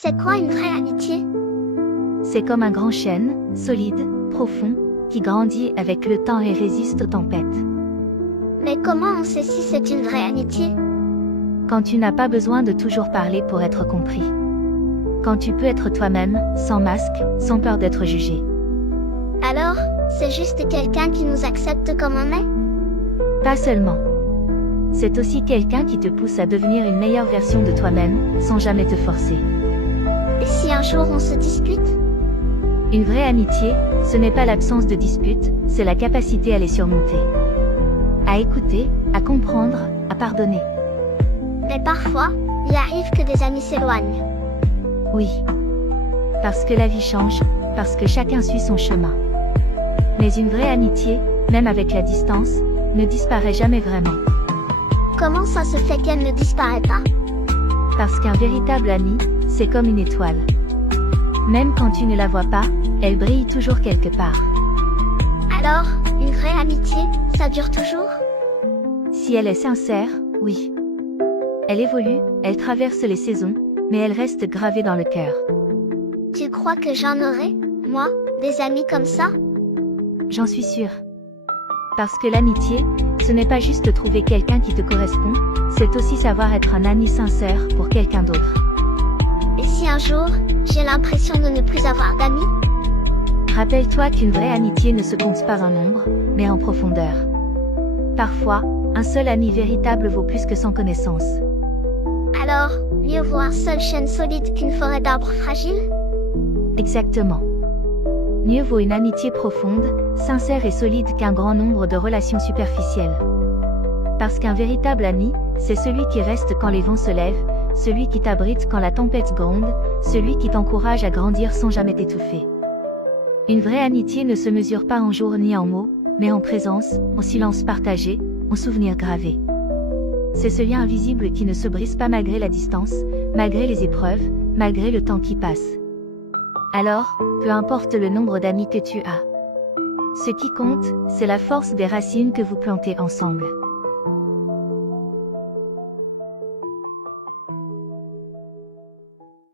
C'est quoi une vraie amitié? C'est comme un grand chêne, solide, profond, qui grandit avec le temps et résiste aux tempêtes. Mais comment on sait si c'est une vraie amitié? Quand tu n'as pas besoin de toujours parler pour être compris. Quand tu peux être toi-même, sans masque, sans peur d'être jugé. Alors, c'est juste quelqu'un qui nous accepte comme on est? Pas seulement. C'est aussi quelqu'un qui te pousse à devenir une meilleure version de toi-même, sans jamais te forcer. Et si un jour on se dispute? Une vraie amitié, ce n'est pas l'absence de dispute, c'est la capacité à les surmonter. À écouter, à comprendre, à pardonner. Mais parfois, il arrive que des amis s'éloignent. Oui. Parce que la vie change, parce que chacun suit son chemin. Mais une vraie amitié, même avec la distance, ne disparaît jamais vraiment. Comment ça se fait qu'elle ne disparaît pas? Parce qu'un véritable ami, c'est comme une étoile. Même quand tu ne la vois pas, elle brille toujours quelque part. Alors, une vraie amitié, ça dure toujours? Si elle est sincère, oui. Elle évolue, elle traverse les saisons, mais elle reste gravée dans le cœur. Tu crois que j'en aurai, moi, des amis comme ça? J'en suis sûre. Parce que l'amitié, ce n'est pas juste trouver quelqu'un qui te correspond, c'est aussi savoir être un ami sincère pour quelqu'un d'autre. Et si un jour, j'ai l'impression de ne plus avoir d'amis? Rappelle-toi qu'une vraie amitié ne se compte pas en nombre, mais en profondeur. Parfois, un seul ami véritable vaut plus que 100 connaissances. Alors, mieux vaut un seul chêne solide qu'une forêt d'arbres fragiles? Exactement. Mieux vaut une amitié profonde, sincère et solide qu'un grand nombre de relations superficielles. Parce qu'un véritable ami, c'est celui qui reste quand les vents se lèvent, celui qui t'abrite quand la tempête gronde, celui qui t'encourage à grandir sans jamais t'étouffer. Une vraie amitié ne se mesure pas en jours ni en mots, mais en présence, en silence partagé, en souvenirs gravés. C'est ce lien invisible qui ne se brise pas malgré la distance, malgré les épreuves, malgré le temps qui passe. Alors, peu importe le nombre d'amis que tu as. Ce qui compte, c'est la force des racines que vous plantez ensemble.